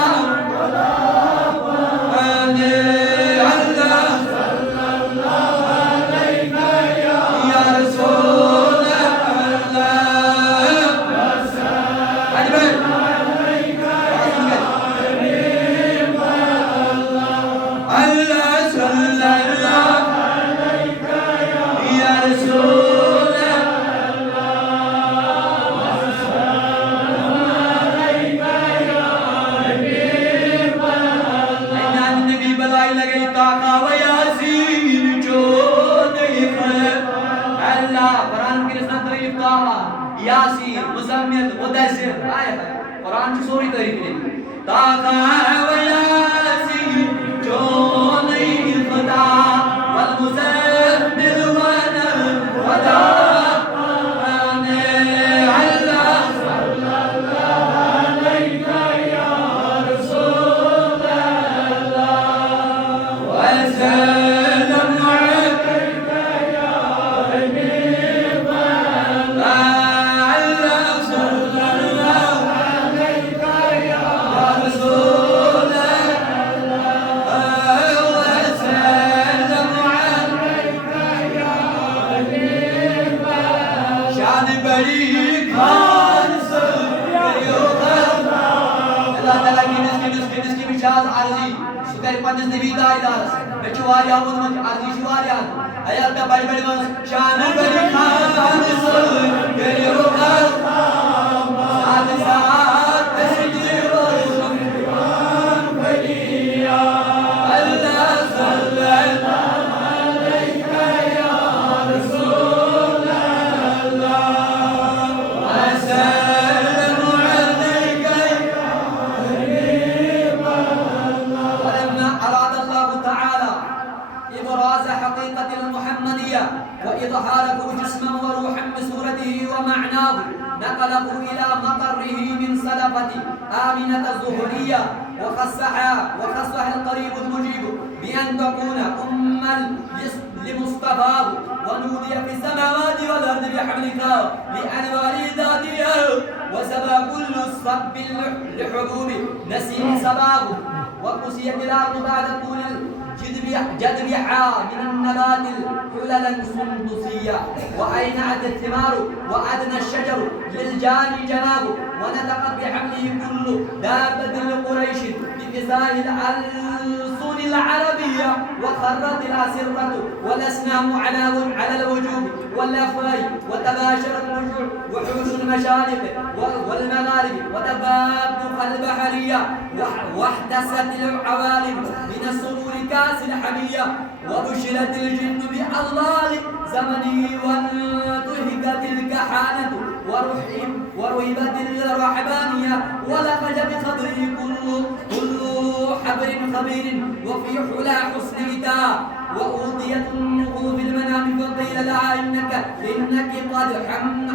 यासीन मुज़म्मिल मुदस्सिर आए कुरान की सोरी तारीफ ने ताका व यासीन जो नहीं खुदा वल मुज़म्मिल वदा पंडित नबी दाईदार में चुवारिया मुन आदि चुवारिया अयाल पे बड़ी बड़ी मन शान बड़ी खान सुन करियो खान साथ साथ तस्वीर कुर्बान बलिया अल्लाह सल्लल्लाहु अलैहि या रसूल अल्लाह वसल्लम अलैका إبراز حقيقة المحمدية وإظهاره جسما وروحا بصورته ومعناه نقله إلى مقره من سلفة آمنة الزهرية وخصها القريب المجيب بأن تكون أما لمصطفاه ونودي في السماوات والأرض بحملك لأنوار ذاتها وسبى كل الصب لحبوب نسيم سباه وقسيت الأرض بعد طول جدبها من النبات حللا سندسية وأينعت الثمار وأدنى الشجر للجاني جناب ونطقت بحمله كل دابة لقريش بفزاء الألسن العربية وخرت الأسرة والأسنام على الوجوه والأفواه وتباشرت وحوش المشارق والمغارب وتبابق البحرية واحتست العوالم من السرور كاس الحمية وبشرت الجن بأضلال زمنه وانتهكت الكحانة ورهبت الرحبانية ولقج بخضره كل حبر خبير وفي حلا حسن إتاء وأوتيت النقوب في المنام فقيل لها إنك قد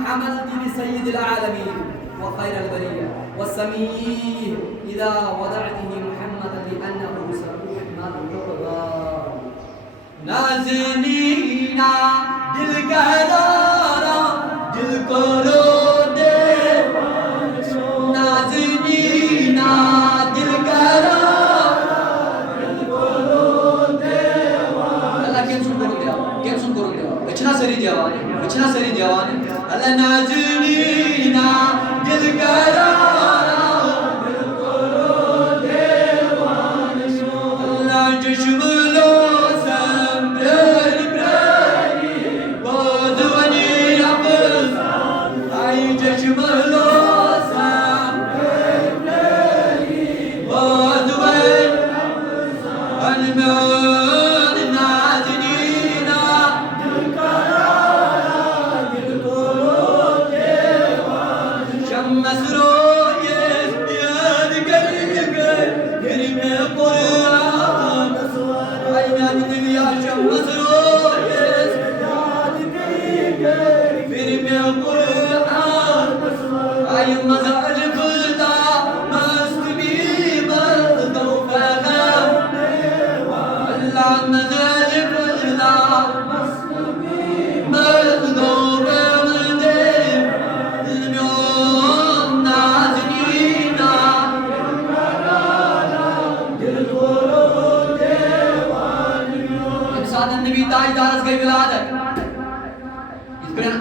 حملت بسيد العالمين وخير البرية والسميه إذا وضعته محمدا لأنه سبحمد العقبى نازنينا دل قرارا دل قرارا نازنينا دل قرارا الله كم سن كرو ديا وچنا سري ديوان الله نازنينا دل قرارا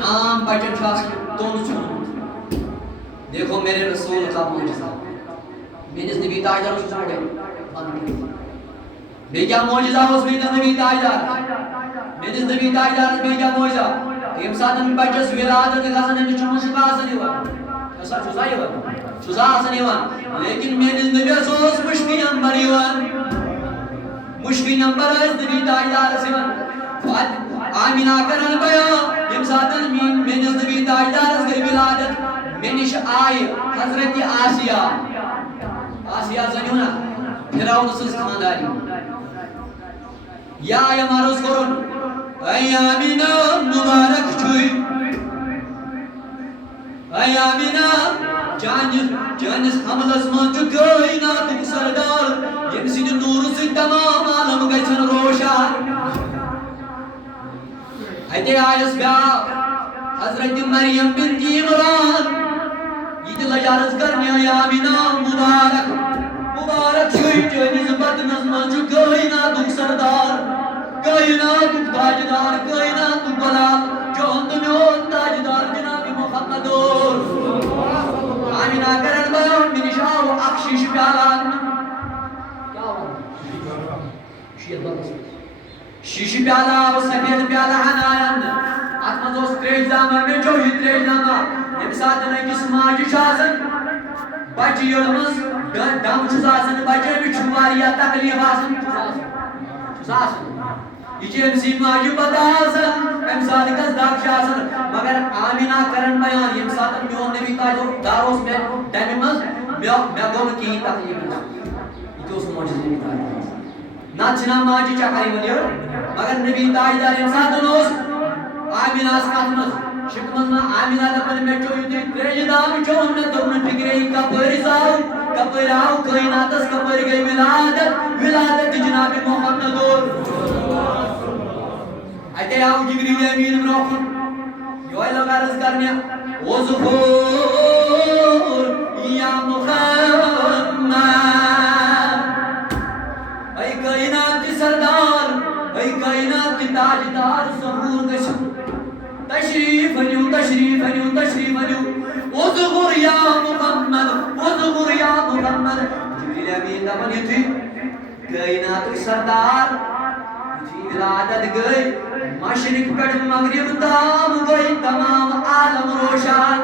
आम बचन देखो मेरे रसूल का मौजज़ा मेरे नबी ताजदार उस पढ़े बेजा मौजज़ा उस मेरे नबी ताजदार मेरे नबी ताजदार बेजा मौजज़ा यम सादन बचस विलादत गसन ने चुन शिफासन दिवा ऐसा सुजासन दिवा लेकिन मेरे नबी सोस मुश्किल नंबर दिवा मुश्किल नंबर है नबी ताजदार से आमिना करन बयान यम सातन मेनिस नबी ताजदारस गई विलादत मेनिश आय हजरत आसिया जनियो ना फिराउन सस खानदारी या मारोस करन ay आमिना मुबारक छुई ay आमिना जानिस हमलस मन छु कायनात सरदार यमसिन नूर से तमाम आलम गयसन रोशन अते आयस ब्या हजरत मरियम बिनत इमरान यद लजारस करने या आमिना मुबारक छुई जानिस बदनस मन छु कायनात सरदार कायनात ताजदार कायनात बलाल जोंद में ताजदार जनाब मोहम्मद आमिना करन बयान मिनिशाव अक्षिश प्यालान क्या हुआ शीश प्याला और सफेद प्याला हनायन आत्मजोस त्रेजदामा में जो ही त्रेजदामा यम साथ न किस माज शासन बच्चे यलमस दम छासन बच्चे में छुमारिया तकलीफ आसन छासन ये एमसी माज बदासन एम साथ कस दाक्षासन मगर आमिना करन बयान यम साथ में नबी ताजो दारोस में तमिमस मैं गोन की तकलीफ ना ये उस मौजूद नबी ताज ना जना माज चकाई वलियो मगर नबी ताजदार यम साथ नोस आमिना स्कातमस शिकमस ना आमिना दपन में जो युति त्रेजदाम जो हमने दोन फिक्रे कपरी साउ कपरी आउ कायनातस कपरी गई विलादत जनाब मोहम्मद अते आओ जिब्रील अमीन ब्रोखन योय लगारस करने ओज़ुफूर या मुहम्मद ऐ कायनात की सरदार ऐ कायनात की ताजदार ज़हूर गश तशरीफ अन्यू ओज़ुफूर या मुहम्मद जिब्रील अमीन दपन युति कायनात की सरदार विलादत गई मशरिक पेड़ मगरिब ताम गई तमाम आलम रोशन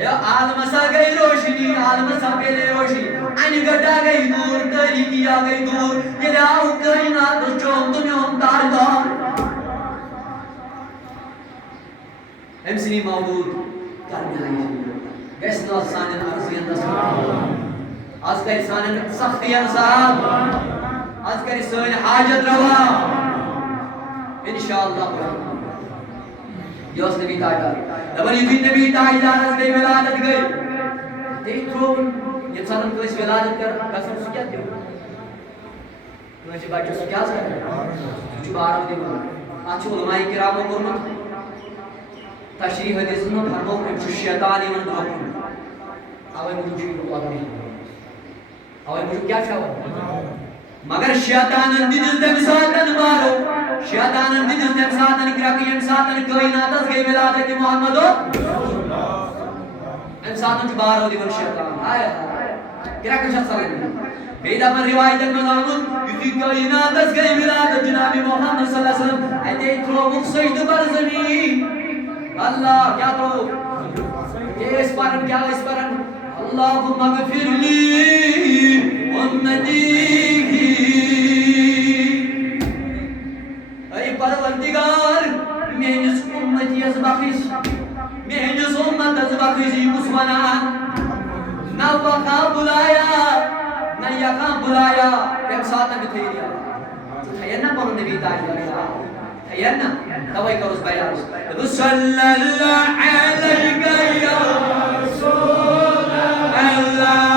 या आलम सा गई रोशनी आलम सा पहले रोशनी अन गटा गई दूर तरी किया गई दूर ये आओ कायनात चोम दुनिया तारदार एमसी मौजूद करने आई गैसनो सानन अर्जियन आज का सानन सख्तियन साहब आज करी सन हाजत रवा इंशाअल्लाह योस नबी ताजदार दबन युति नबी ताजदार गई विलादत गई देखो ये सालन को इस विलादत कर कसम से क्या दियो मुझे बच्चों से क्या कर कुछ बार दियो आज उलमाए किरामो कुरमत तशरीह हदीस में फरमाओ कि शैतान इवन बाबू आवे मुझे को नहीं आवे मुझे क्या चाहो मगर शैतान दिनस दम सातन मारो शैतान दिनस दम सातन क्रकी यम सातन कायनातस गई विलादत मोहम्मद एम सातन बारो दिवन शैतान आया क्रक छसन बेदा पर रिवायत में आमुद युति कायनातस गई विलादत जनाब मोहम्मद सल्लल्लाहु अलैहि वसल्लम अते थ्रो मुखसैद बर जमीन अल्लाह क्या तो ये इस परन अल्लाहुम्मा गफिरली उम्मती परवरदिगार मेनिस उम्मती अज़बखिस मेनिस उम्मत अज़बखिस मुस्वनान ना वखा बुलाया ना यखा बुलाया तम साथ भी थे दिया थयना पर नबी ताजदार थयना तवई करोस बयान सल्लल्लाहु अलैहि या रसूल अल्लाह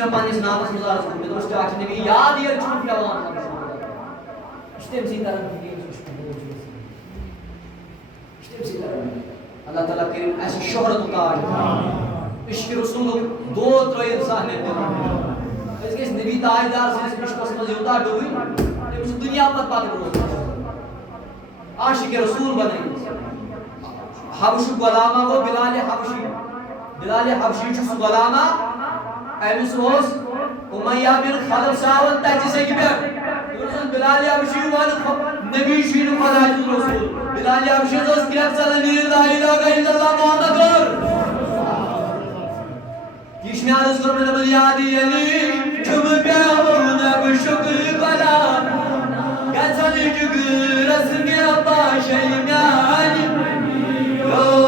में पानी नामस मुजारस में दोस्त आज नबी याद ये छूट पेवान इस्तेम सी तरह की इस्तेम सी तरह अल्लाह ताला के ऐसी शोहरत ताज इश्क रसूल दो त्रोय साहने इसके नबी ताजदार से इश्क में युदा डुबी इस दुनिया पर बात करो आशिक रसूल बने हबश गुलामा को बिलाल हबशी छु गुलामा अमिस ओस उमैया बिन खलफ सावन तजिसे की पे बिलाल हबशी वन नबी शीन खुदा रसूल बिलाल हबशी ओस किरत सल्लल्लाहु ला इलाहा इल्लल्लाह मुहम्मदुर किशने अर्ज कर में बुनियादी अली चुम पे होना शुक्र बला गजल जुग रस्म अब्बा शैम्यानी ओ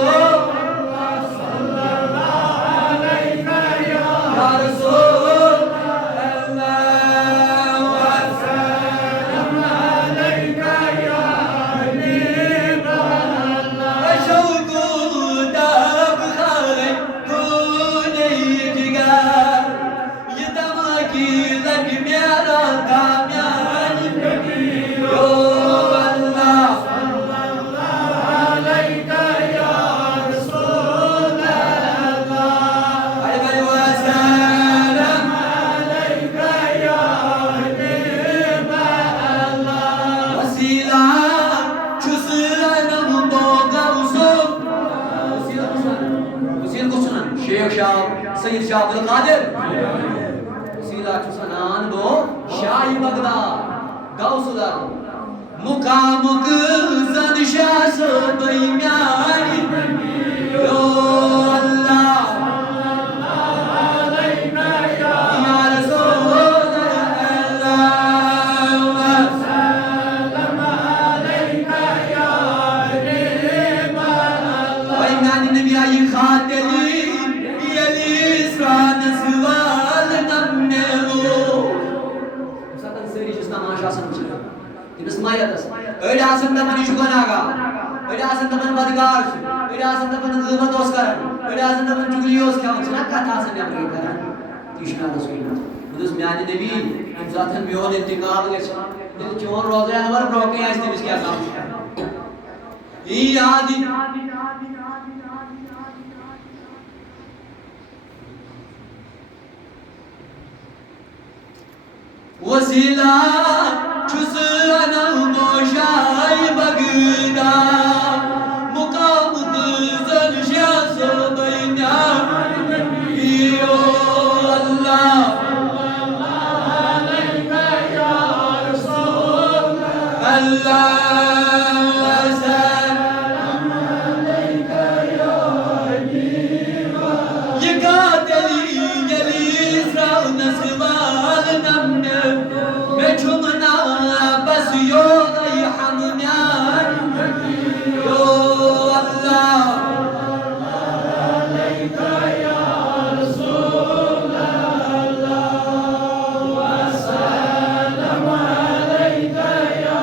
सैयद शाह अब्दुल कादिर सीला चुसनान बो शाही बगदाद गौसुदार मुकाम जन शाह सो बेईमानी ओ अल्लाह अलैना या रसूल अल्लाह सल्लम अलैका या हबीब अल्लाह बेईमानी नबी आई खातिली öyle aslında ben işi konaga öyle aslında ben badgar öyle aslında ben gıybet oscar öyle aslında ben cügliyoz kavçına katasını yapıyor karan tişna rasulullah bu da yani nebi zaten miyon intikal geçti dedi ki on rozayan var broke açtı biz kya काम iyi yadi वसीला चुसना मोशाई बगदा मुकाम जन शाह बैना यो अल्लाह अलैका या रसूल अल्लाह सल्लम अलैका या हबीब ये कातली जली इसराउ नसवाल नमने चुमना बस यो गई हमन्यार यो अल्लाह अलैका या रसूल अल्लाह वसल्लम अलैका या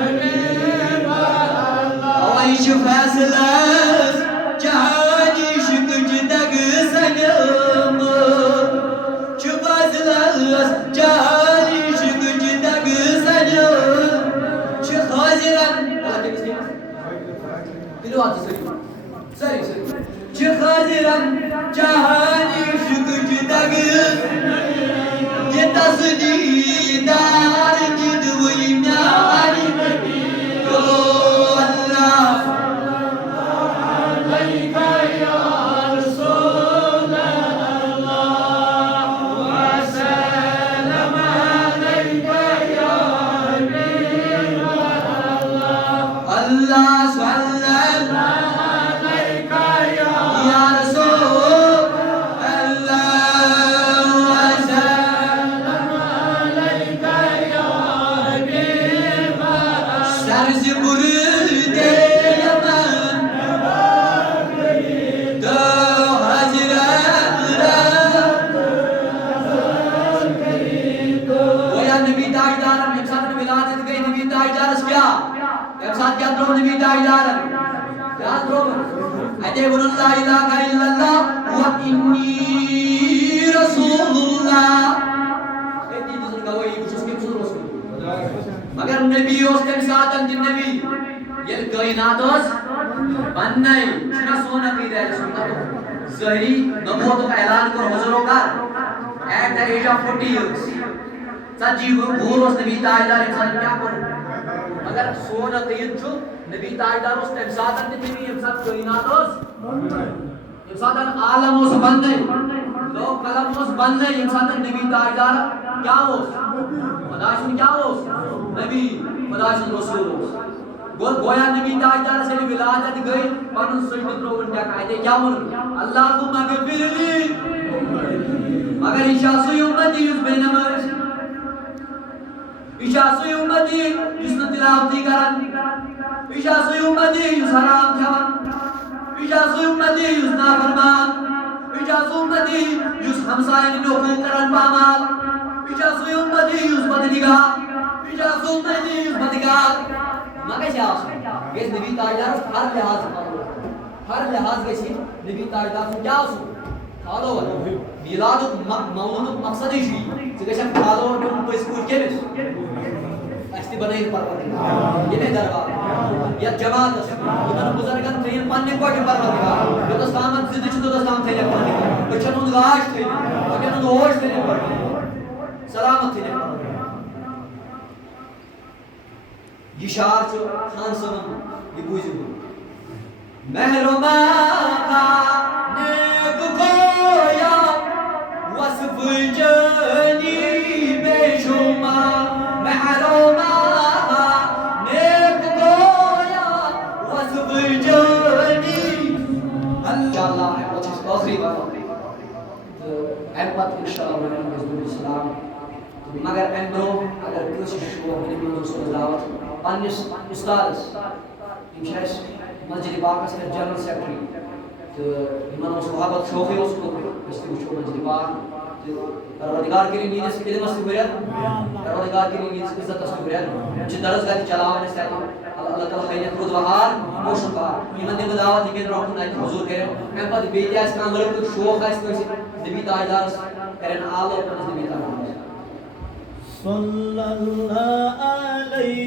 हबीब अल्लाह वही फैसला जहानी शिकज दग सनम चुबसला जहानी Çıkarıram cahani şükücüdeg Yetası didar gidvuyum yani Yo Allah Aleyka ya Resulallah Ve selam aleyka ya Habiballah Allah sallallahu لا إله إلا الله وإني रसूलुल्लाह एती दिसन गवाही बुझस के रसूल मगर नबी ओस तम सातन दिन नबी ये कायनात ओस बनने छना सोना की दे सुनता तो ज़हरी नबूवत का ऐलान कर हुजूरों का at the age of 40 years सजीव भूर ओस नबी ताजदार इंसान क्या कर मगर सोना कयत छु नबी ताजदार ओस तम सातन दिन नबी हम सब कायनात ओस इंसान आलम ओस बनने लो कलम ओस बनने इंसान नबी ताजदार क्या ओस खुदाशन क्या ओस नबी खुदाशन रसूल ओस गोया नबी ताजदार से विलादत गई पन सुन्न त्रोवन क्या कायदे क्या मन अल्लाहु मगफिरली मगर इशासु उम्मती युस बेनमर इशासु उम्मती युस तिलावती करन इशासु उम्मती युस हराम खावन इशासु उम्मती युस नाफरमान इशासु उम्मती युस हमसाये नो करन पामाल इशासु उम्मती युस बदलिगा इशासु उम्मती युस बदलिगा मगर क्या नबी ताजदार हर लिहाज गई नबी ताजदार क्या फॉलो मिलाद मौलूद मकसद ही फॉलो पजकूर केमिस बन परवरदिगार ये दरबार ये जमात बुजुर्गन थीन पन्ने कोट परवरदिगार योतस ताम जिद तोतस ताम थे परवरदिगार बचन उन गाश थे बचन उन होश थे परवरदिगार सलामत थे ये शार छो खान सनम ये बुझो महरमा का नेक खोया वसफ जनी बेशुमा महरमा का नेक खोया वसफ जनी अल्लाह है वो चीज आखिरी बात एमपत इंशाअल्लाह रहमान इस्लाम मगर एमब्रो अगर कोशिश हो नबी रसूलुल्लाह पन्निस उस्तादस इंशास मस्जिद बाकस में जनरल सेक्रेटरी तो इमान उस मोहब्बत शौक़ है उसको इसलिए वो मस्जिद बाक परवरदिगार के लिए नीचे से मस्त हुआ परवरदिगार के लिए नीचे इज्जत मस्त हुआ जो दरस का चलावने से अल्लाह ताला खैरियत खुद बहार मोशन बहार इमान ने दावत के रोकन आई हुजूर करे मैं पद बेतियास का लड़क शौक़ है इसको नबी ताजदार करन आलो नबी ताजदार सल्लल्लाहु अलैहि